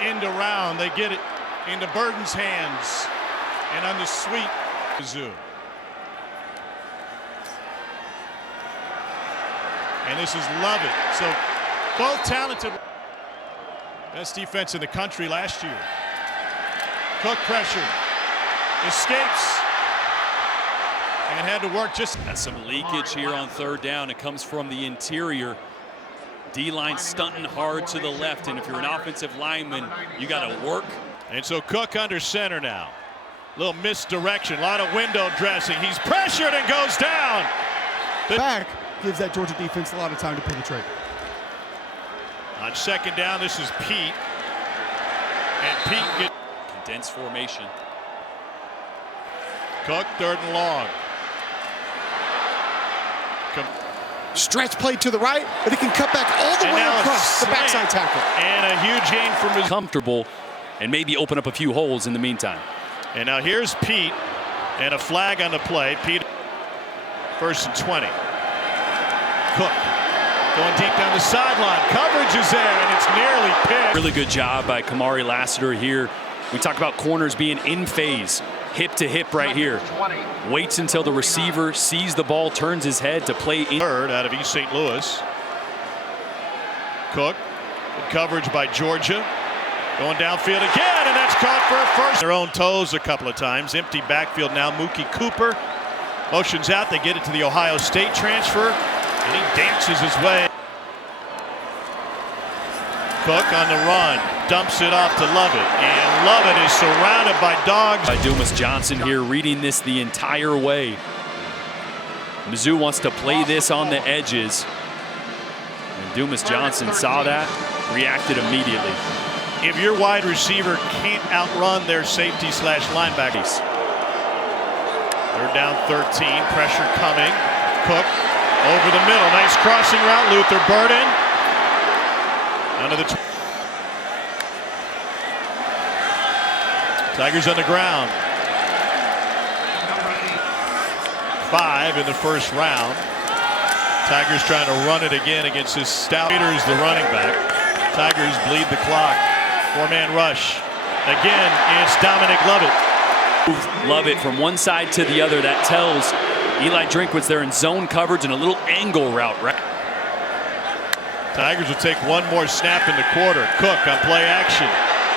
End around, they get it into Burden's hands, and on the sweep, Mizzou. And this is Lovett. So both talented. Best defense in the country last year. Cook pressure, escapes, and had to work just. That's some leakage here on third down. It comes from the interior. D-line stunting hard to the left, and if you're an offensive lineman, you got to work. And so Cook under center now. Little misdirection, a lot of window dressing. He's pressured and goes down. Back gives that Georgia defense a lot of time to penetrate. On second down, this is Pete. And Pete gets condensed formation. Cook, third and long. Stretch play to the right, but he can cut back all the way across the backside tackle. And a huge gain from his comfortable and maybe open up a few holes in the meantime. And now here's Pete and a flag on the play. Pete, first and 20. Cook going deep down the sideline. Coverage is there, and it's nearly picked. Really good job by Kamari Lassiter here. We talk about corners being in phase, hip to hip right here. Waits until the receiver sees the ball, turns his head to play in. Third out of East St. Louis. Cook, good coverage by Georgia. Going downfield again, and that's caught for a first. Their own toes a couple of times. Empty backfield now. Mookie Cooper motions out. They get it to the Ohio State transfer, and he dances his way. Cook on the run, dumps it off to Lovett, and Lovett is surrounded by dogs. By Dumas Johnson here, reading this the entire way. Mizzou wants to play this on the edges, and Dumas Johnson saw that, reacted immediately. If your wide receiver can't outrun their safety slash linebackers. They're down 13, pressure coming. Cook over the middle, nice crossing route. Luther Burden. Under the Tigers on the ground. 5 in the first round. Tigers trying to run it again against his stout. Peters, the running back. Tigers bleed the clock. 4-man rush. Again, it's Dominic Lovett. Lovett from one side to the other. That tells Eli Drinkwitz they're in zone coverage and a little angle route. Right. Tigers will take one more snap in the quarter. Cook on play action.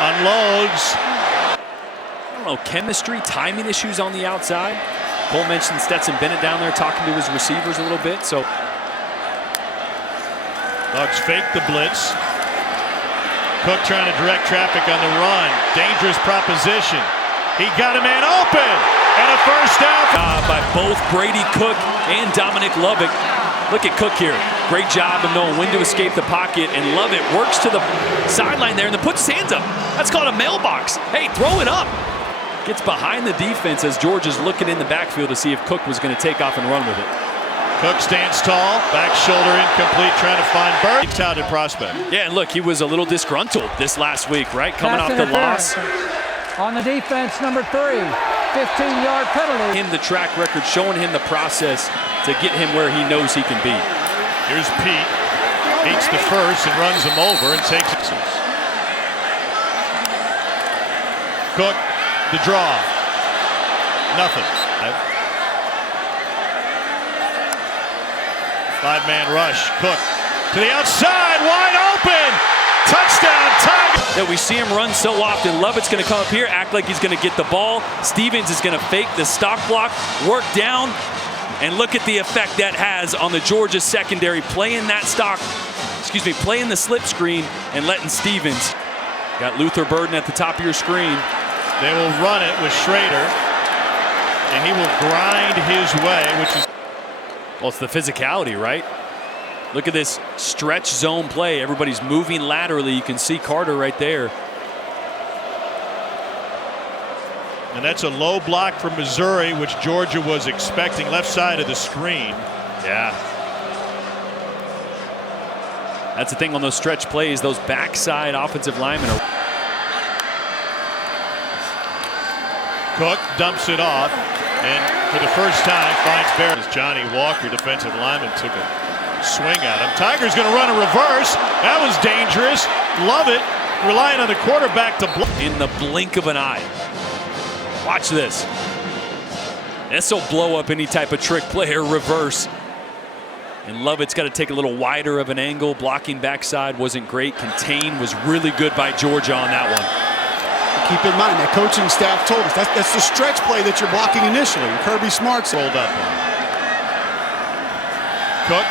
Unloads. I don't know, chemistry, timing issues on the outside. Cole mentioned Stetson Bennett down there talking to his receivers a little bit. So Dogs fake the blitz. Cook trying to direct traffic on the run. Dangerous proposition. He got a man open. And a first down. By both Brady Cook and Dominic Lovett. Look at Cook here. Great job of knowing when to escape the pocket. And Lovett works to the sideline there and then puts his hands up. That's called a mailbox. Hey, throw it up. Gets behind the defense as George is looking in the backfield to see if Cook was going to take off and run with it. Cook stands tall, back shoulder incomplete, trying to find Bird. Touted prospect. Yeah, and look, he was a little disgruntled this last week, right? Coming off the loss. On the defense, number 3, 15-yard penalty. Him the track record, showing him the process to get him where he knows he can be. Here's Pete, beats the first and runs him over and takes it. Cook, the draw, nothing. 5-man rush. Cook to the outside, wide open. Touchdown, Tigers. That we see him run so often. Lovett's going to come up here, act like he's going to get the ball. Stevens is going to fake the stock block, work down, and look at the effect that has on the Georgia secondary. Playing that playing the slip screen and letting Stevens. Got Luther Burden at the top of your screen. They will run it with Schrader, and he will grind his way, which is. Well, it's the physicality, right? Look at this stretch zone play. Everybody's moving laterally. You can see Carter right there. And that's a low block from Missouri, which Georgia was expecting. Left side of the screen. Yeah. That's the thing on those stretch plays. Those backside offensive linemen are. Cook dumps it off. And for the first time finds Barrett. As Johnny Walker, defensive lineman, took a swing at him. Tigers going to run a reverse. That was dangerous. Lovett relying on the quarterback to block. In the blink of an eye. Watch this. This will blow up any type of trick play or reverse. And Lovett's got to take a little wider of an angle. Blocking backside wasn't great. Contain was really good by Georgia on that one. Keep in mind, that coaching staff told us that's the stretch play that you're blocking initially. Kirby Smart's rolled up. Cook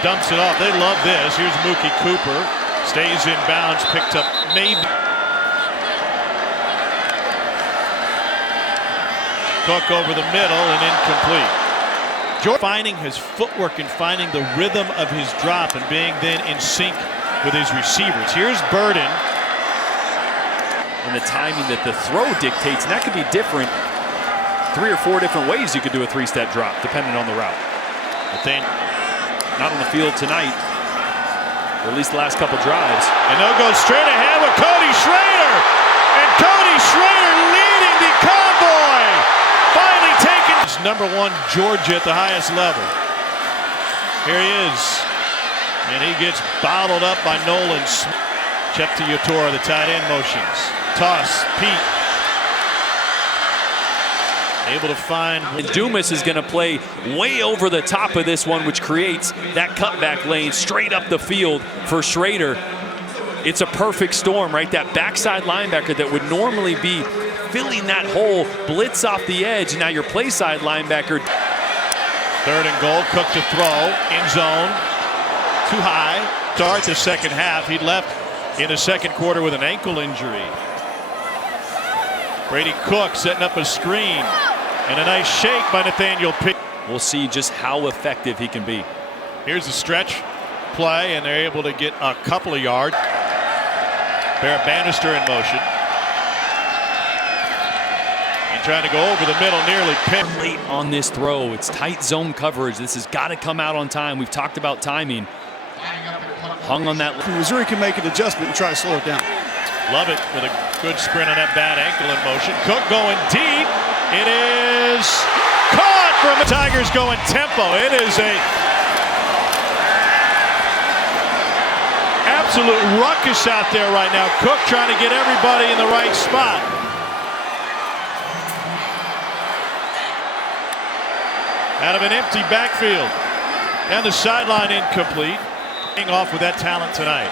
dumps it off. They love this. Here's Mookie Cooper. Stays in bounds. Picked up maybe. Cook over the middle and incomplete. George finding his footwork and finding the rhythm of his drop and being then in sync with his receivers. Here's Burden. And the timing that the throw dictates, and that could be different. 3 or 4 different ways you could do a 3-step drop, depending on the route. But then, not on the field tonight, or at least the last couple drives. And they'll go straight ahead with Cody Schrader. And Cody Schrader leading the convoy. Finally taken. Number 1 Georgia at the highest level. Here he is. And he gets bottled up by Nolan Smith. Check to Yotora, the tight end motions. Toss, Pete. Able to find. And Dumas is going to play way over the top of this one, which creates that cutback lane straight up the field for Schrader. It's a perfect storm, right? That backside linebacker that would normally be filling that hole, blitz off the edge. Now your play side linebacker. 3rd and goal, Cook to throw, end zone, too high. Start the second half. He left in the second quarter with an ankle injury. Brady Cook setting up a screen and a nice shake by Nathaniel Pitt. We'll see just how effective he can be. Here's the stretch play, and they're able to get a couple of yards. Barrett Bannister in motion. And trying to go over the middle, nearly pinned. Late on this throw, it's tight zone coverage. This has got to come out on time. We've talked about timing. Hung on that. Missouri can make an adjustment and try to slow it down. Love it with a good sprint on that bad ankle in motion. Cook going deep. It is caught from the Tigers going tempo. It is a absolute ruckus out there right now. Cook trying to get everybody in the right spot. Out of an empty backfield. Down the sideline, incomplete. Off with that talent tonight.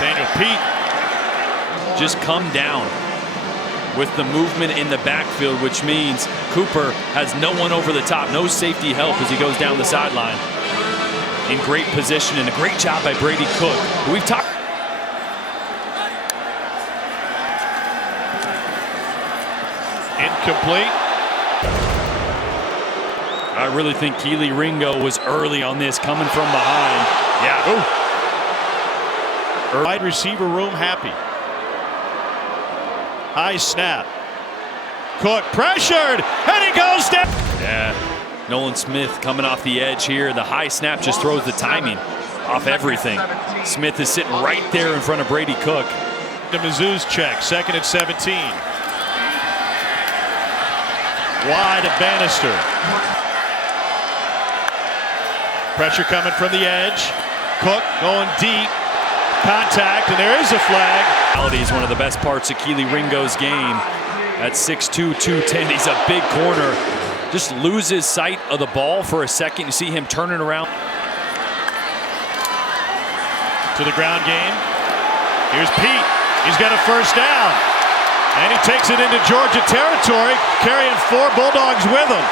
Daniel Pete. Just come down with the movement in the backfield, which means Cooper has no one over the top, no safety help as he goes down the sideline. In great position and a great job by Brady Cook. We've talked. Incomplete. I really think Keely Ringo was early on this, coming from behind. Yeah. Ooh. Wide receiver room happy. High snap. Cook pressured, and he goes down. Yeah. Nolan Smith coming off the edge here. The high snap just throws the timing off everything. Smith is sitting right there in front of Brady Cook. The Mizzou's check, 2nd and 17. Wide of Bannister. Pressure coming from the edge. Cook going deep. Contact, and there is a flag. Is one of the best parts of Keely Ringo's game. At 6'2", 210, he's a big corner. Just loses sight of the ball for a second. You see him turning around. To the ground game. Here's Pete. He's got a first down. And he takes it into Georgia territory, carrying 4 Bulldogs with him.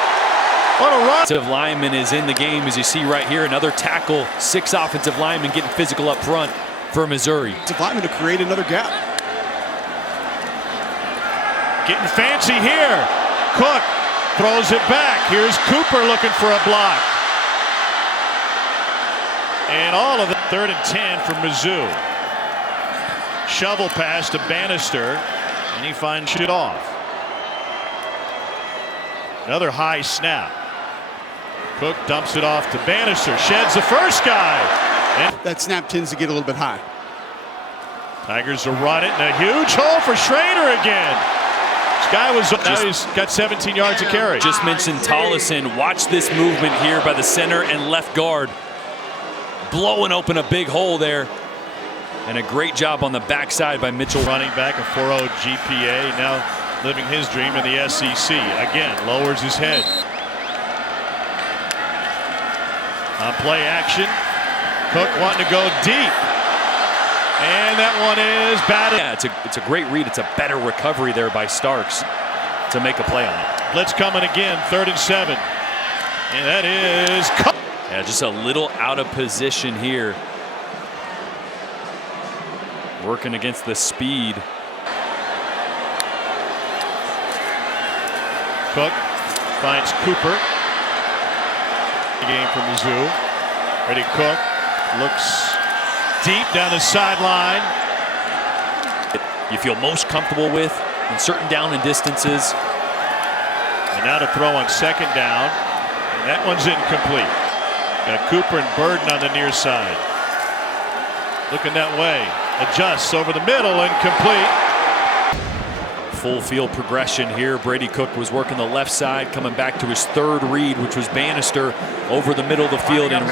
What a run. Offensive lineman is in the game, as you see right here. Another tackle, 6 offensive linemen getting physical up front for Missouri. Offensive lineman to create another gap. Getting fancy here. Cook throws it back. Here's Cooper looking for a block. And all of the 3rd and 10 for Mizzou. Shovel pass to Bannister, and he finds it off. Another high snap. Cook dumps it off to Bannister, sheds the first guy. And that snap tends to get a little bit high. Tigers will run it, and a huge hole for Schrader again. This guy was, now he's got 17 yards to carry. Just mentioned Tollison. Watch this movement here by the center and left guard. blowing open a big hole there. And a great job on the backside by Mitchell. Running back, a 4.0 GPA, now living his dream in the SEC. Again, lowers his head. On play action, Cook wanting to go deep. And that one is batted. Yeah, it's a great read. It's a better recovery there by Starks to make a play on it. Blitz coming again, 3rd and 7. And that is Cook. Yeah, just a little out of position here. Working against the speed. Cook finds Cooper. Game from Mizzou. Ready, Cook looks deep down the sideline. You feel most comfortable with in certain down and distances. And now to throw on 2nd down. And that one's incomplete. Got Cooper and Burden on the near side. Looking that way. Adjusts over the middle and complete. Full field progression here. Brady Cook was working the left side, coming back to his 3rd read, which was Bannister over the middle of the field. And